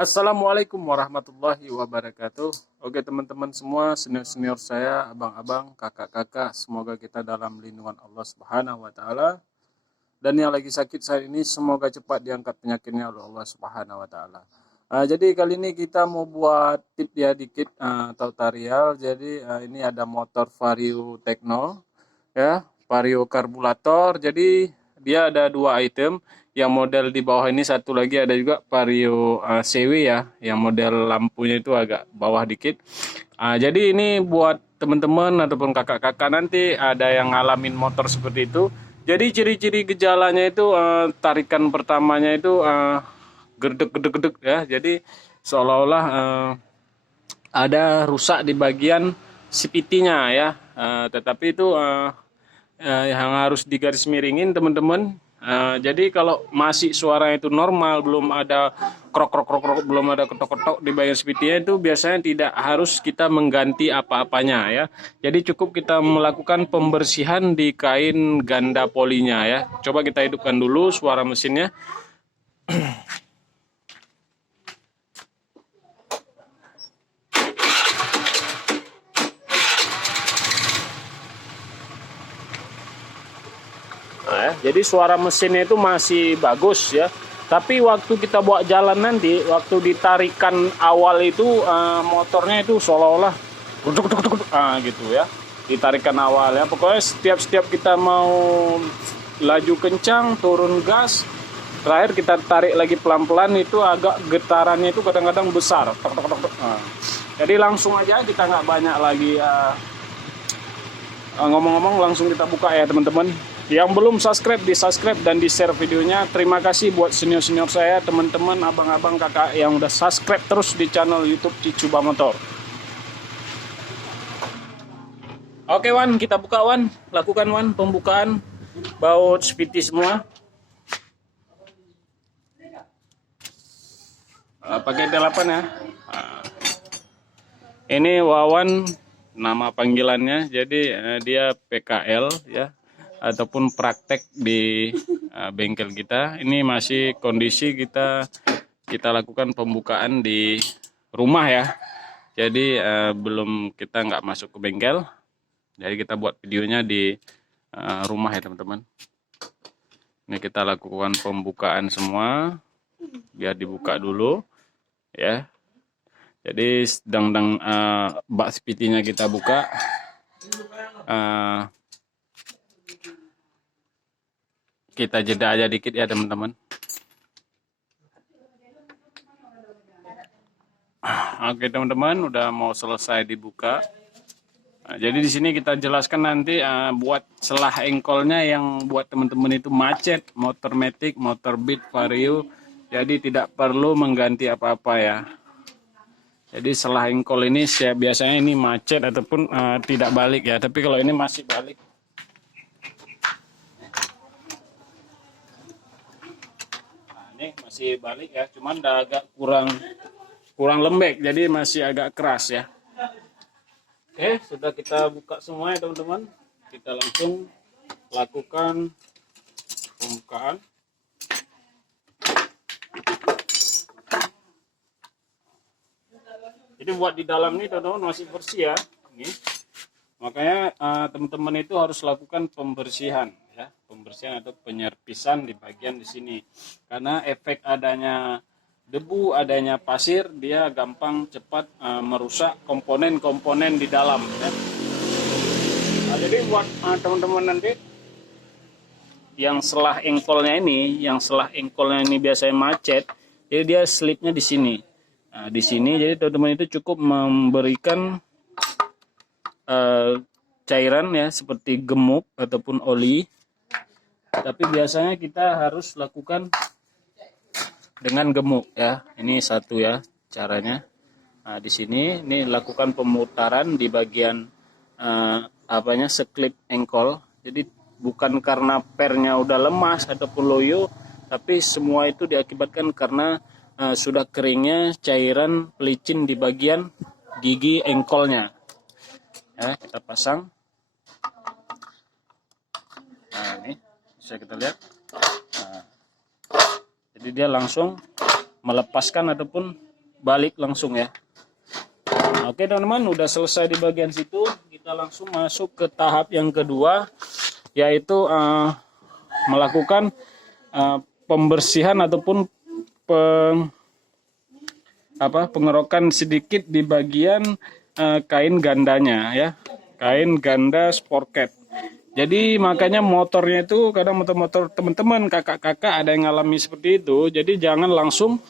Assalamualaikum warahmatullahi wabarakatuh. Oke teman-teman semua, senior-senior saya, abang-abang, kakak-kakak, semoga kita dalam lindungan Allah Subhanahu wa taala. Dan yang lagi sakit saat ini semoga cepat diangkat penyakitnya oleh Allah Subhanahu wa taala. Jadi kali ini kita mau buat tip ya dikit tutorial. Jadi ini ada motor Vario Techno ya, Vario karburator. Jadi dia ada dua item. Yang model di bawah ini satu lagi ada juga Vario CW ya, yang model lampunya itu agak bawah dikit. Jadi ini buat teman-teman ataupun kakak-kakak nanti ada yang ngalamin motor seperti itu. Jadi ciri-ciri gejalanya itu tarikan pertamanya itu gerdek-gerdek ya. Jadi seolah-olah ada rusak di bagian CPT-nya ya. Tetapi itu yang harus digaris miringin teman-teman. Jadi kalau masih suara itu normal, belum ada krok krok krok krok, belum ada ketok-ketok di bagian CPT-nya, itu biasanya tidak harus kita mengganti apa-apanya ya. Jadi cukup kita melakukan pembersihan di kain ganda polinya ya. Coba kita hidupkan dulu suara mesinnya. Jadi suara mesinnya itu masih bagus ya. Tapi waktu kita bawa jalan nanti, waktu ditarikan awal itu motornya itu seolah-olah gitu ya. Ditarikan awal ya. Pokoknya setiap kita mau laju kencang, turun gas, terakhir kita tarik lagi pelan-pelan itu agak getarannya itu kadang-kadang besar. Jadi langsung aja, kita nggak banyak lagi ngomong-ngomong, langsung kita buka ya teman-teman. Yang belum subscribe, di subscribe dan di share videonya. Terima kasih buat senior-senior saya, teman-teman, abang-abang, kakak yang udah subscribe terus di channel YouTube Cicuba Motor. Oke Wan, kita buka Wan, lakukan Wan pembukaan baut speedy semua. Pakai T8 ya. Ini Wawan nama panggilannya, jadi dia PKL ya, ataupun praktek di bengkel kita. Ini masih kondisi kita lakukan pembukaan di rumah ya. Jadi belum, kita nggak masuk ke bengkel. Jadi kita buat videonya di rumah ya teman-teman. Ini kita lakukan pembukaan semua. Biar dibuka dulu ya. Jadi sedang bak speedy-nya kita buka. Kita jeda aja dikit ya teman-teman. Oke teman-teman, udah mau selesai dibuka. Jadi di sini kita jelaskan nanti buat selah engkolnya yang buat teman-teman itu macet, motor matic, motor beat, vario. Jadi tidak perlu mengganti apa-apa ya. Jadi selah engkol ini biasanya ini macet ataupun tidak balik ya. Tapi kalau ini masih balik. Ini masih balik ya, cuman udah agak kurang lembek, jadi masih agak keras ya. Oke, sudah kita buka semua ya teman-teman. Kita langsung lakukan pembukaan. Jadi buat di dalam ini teman-teman masih bersih ya. Ini makanya teman-teman itu harus lakukan pembersihan ya, pembersihan atau penyerpisan di bagian di sini. Karena efek adanya debu, adanya pasir, dia gampang cepat merusak komponen-komponen di dalam ya. Jadi buat teman-teman nanti yang selah engkolnya ini, biasanya macet, jadi dia slipnya di sini. Nah, di sini jadi teman-teman itu cukup memberikan cairan ya, seperti gemuk ataupun oli. Tapi biasanya kita harus lakukan dengan gemuk ya. Ini satu ya caranya. Nah, di sini ini lakukan pemutaran di bagian seklip engkol. Jadi bukan karena pernya udah lemas ataupun loyo, tapi semua itu diakibatkan karena sudah keringnya cairan pelicin di bagian gigi engkolnya. Ya, kita pasang. Nah, ini bisa kita lihat. Nah, jadi dia langsung melepaskan ataupun balik langsung ya. Oke teman-teman, udah selesai di bagian situ. Kita langsung masuk ke tahap yang kedua, yaitu melakukan pembersihan ataupun pengerokan sedikit di bagian kain gandanya ya, kain ganda sporket. Jadi makanya motornya itu kadang motor-motor teman-teman, kakak-kakak ada yang ngalami seperti itu. Jadi jangan langsung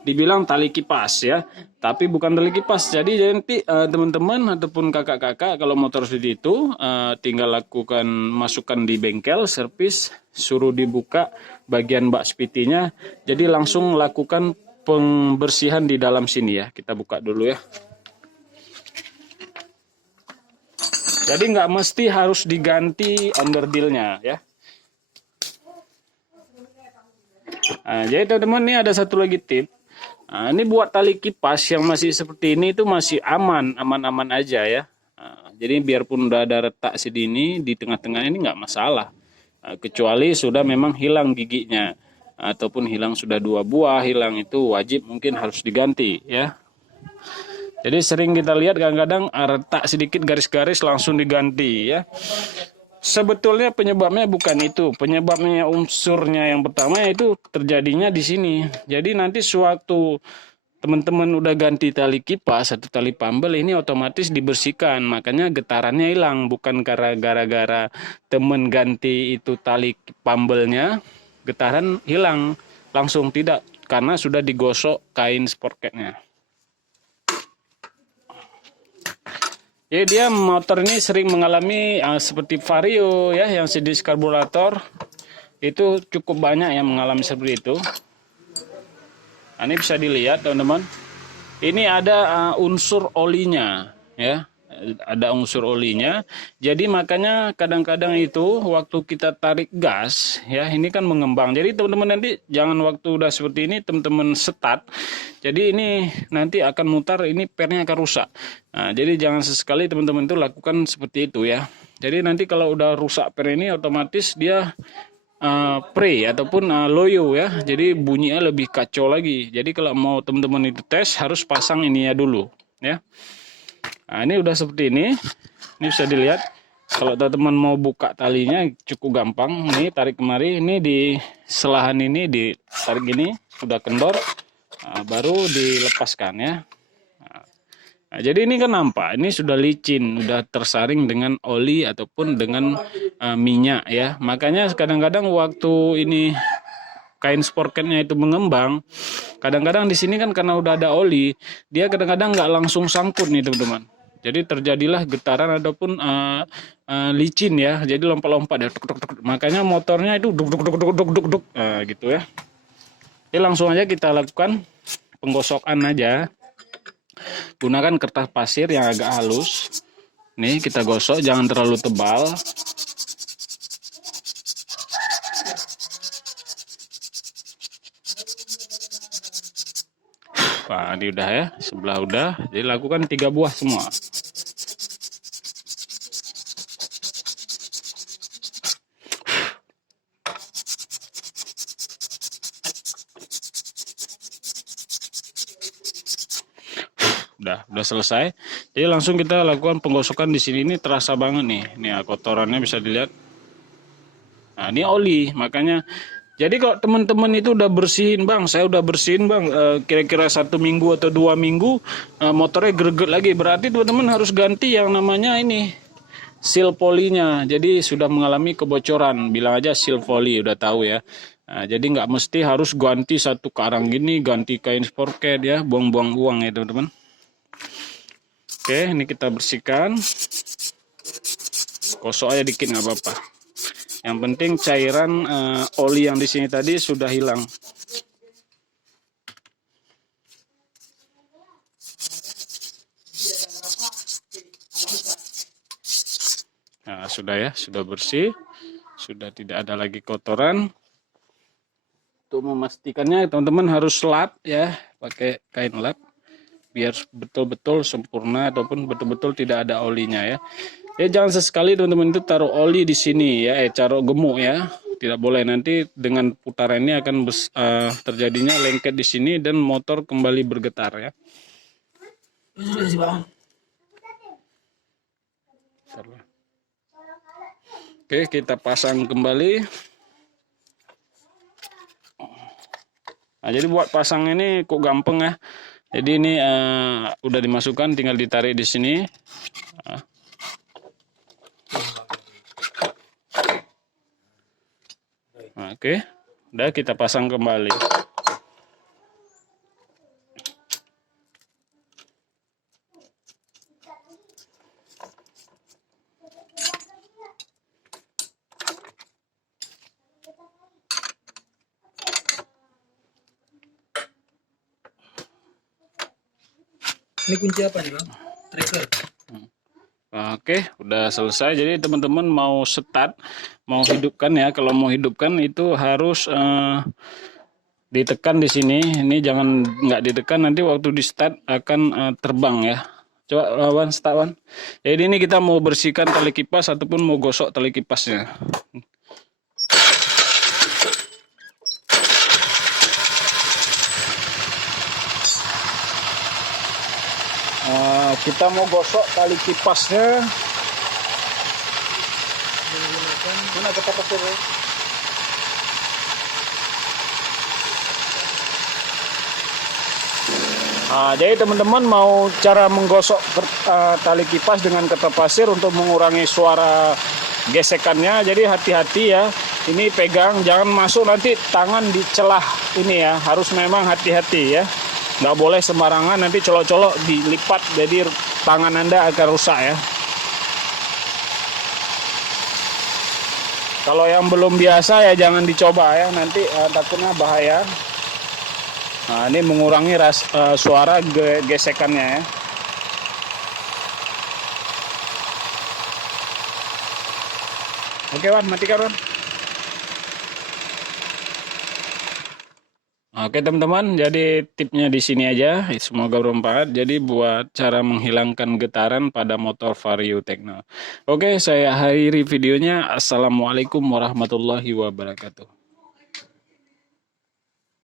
dibilang tali kipas ya, tapi bukan tali kipas. Jadi nanti teman-teman ataupun kakak-kakak kalau motor seperti itu tinggal lakukan, masukkan di bengkel servis, suruh dibuka bagian bak spitinya. Jadi langsung lakukan pembersihan di dalam sini ya. Kita buka dulu ya. Jadi nggak mesti harus diganti underdealnya ya. Nah, jadi teman-teman, ini ada satu lagi tip. Nah, ini buat tali kipas yang masih seperti ini itu masih aman aja ya. Nah, jadi biarpun udah ada retak sedini di tengah-tengah ini nggak masalah. Nah, kecuali sudah memang hilang giginya ataupun hilang sudah 2 buah, hilang itu wajib mungkin harus diganti ya. Jadi sering kita lihat kadang-kadang retak sedikit garis-garis langsung diganti ya. Sebetulnya penyebabnya bukan itu, penyebabnya unsurnya yang pertama itu terjadinya di sini. Jadi nanti suatu teman-teman udah ganti tali kipas atau tali pambel, ini otomatis dibersihkan, makanya getarannya hilang. Bukan gara-gara temen ganti itu tali pambelnya getaran hilang langsung, tidak, karena sudah digosok kain sporketnya. Jadi dia motor ini sering mengalami seperti vario ya, yang jenis karburator itu cukup banyak yang mengalami seperti itu. Nah, ini bisa dilihat teman-teman. Ini ada unsur olinya ya, ada unsur olinya. Jadi makanya kadang-kadang itu waktu kita tarik gas ya, ini kan mengembang. Jadi teman-teman nanti jangan waktu udah seperti ini teman-teman setat. Jadi ini nanti akan mutar, ini pernya akan rusak. Nah, jadi jangan sesekali teman-teman itu lakukan seperti itu ya. Jadi nanti kalau udah rusak per ini otomatis dia pre ataupun loyo ya. Jadi bunyinya lebih kacau lagi. Jadi kalau mau teman-teman itu tes harus pasang ininya dulu ya. Nah, ini udah seperti ini. Ini bisa dilihat. Kalau teman-teman mau buka talinya cukup gampang. Ini tarik kemari, ini di selahan ini ditarik gini, udah kendor. Nah, baru dilepaskan ya. Nah, jadi ini kan nampak, ini sudah licin, sudah tersaring dengan oli ataupun dengan minyak ya. Makanya kadang-kadang waktu ini kain sporketnya itu mengembang, kadang-kadang di sini kan karena udah ada oli, dia kadang-kadang nggak langsung sangkut nih teman-teman. Jadi terjadilah getaran ataupun licin ya. Jadi lompat-lompat ya. Makanya motornya itu duk gitu ya. Jadi langsung aja kita lakukan penggosokan aja. Gunakan kertas pasir yang agak halus. Nih kita gosok, jangan terlalu tebal. Wah, ini udah ya, sebelah udah. Jadi lakukan 3 buah semua. Udah selesai. Jadi langsung kita lakukan penggosokan di sini. Ini terasa banget nih. Nih kotorannya bisa dilihat. Nah, ini oli, makanya. Jadi kalau teman-teman itu udah bersihin bang, saya udah bersihin bang, kira-kira 1 minggu atau 2 minggu, motornya greget lagi. Berarti teman-teman harus ganti yang namanya ini seal polinya. Jadi sudah mengalami kebocoran. Bilang aja seal poli, udah tahu ya. Nah, jadi nggak mesti harus ganti satu karang gini, ganti kain sporket ya, buang-buang uang ya teman-teman. Oke, ini kita bersihkan. Gosok aja dikit nggak apa-apa. Yang penting cairan oli yang di sini tadi sudah hilang. Nah, sudah ya, sudah bersih. Sudah tidak ada lagi kotoran. Untuk memastikannya teman-teman harus lap ya, pakai kain lap. Biar betul-betul sempurna ataupun betul-betul tidak ada olinya ya. Ya jangan sesekali teman-teman itu taruh oli di sini ya, taruh gemuk ya. Tidak boleh, nanti dengan putaran ini akan terjadinya lengket di sini dan motor kembali bergetar ya. Oke, kita pasang kembali. Nah, jadi buat pasang ini kok gampang ya. Jadi ini udah dimasukkan, tinggal ditarik di sini. Oke, udah kita pasang kembali. Ini kunci apa nih Bang? Tracker. Oke, udah selesai. Jadi teman-teman mau start, mau hidupkan ya. Kalau mau hidupkan itu harus ditekan di sini. Ini jangan nggak ditekan, nanti waktu di start akan terbang ya. Coba lawan start Wan. Jadi ini kita mau bersihkan tali kipas ataupun mau gosok tali kipasnya. Kita mau gosok tali kipasnya. Mana kita pasir? Jadi teman-teman mau cara menggosok tali kipas dengan kertas pasir untuk mengurangi suara gesekannya. Jadi hati-hati ya. Ini pegang, jangan masuk nanti tangan di celah ini ya. Harus memang hati-hati ya. Nggak boleh sembarangan, nanti colok-colok dilipat, jadi tangan Anda akan rusak ya. Kalau yang belum biasa ya jangan dicoba ya, nanti takutnya bahaya. Nah, ini mengurangi suara gesekannya ya. Oke Wan, matikan Wan. Oke teman-teman, jadi tipnya di sini aja. Semoga bermanfaat. Jadi buat cara menghilangkan getaran pada motor Vario Techno. Oke, saya akhiri videonya. Assalamualaikum warahmatullahi wabarakatuh.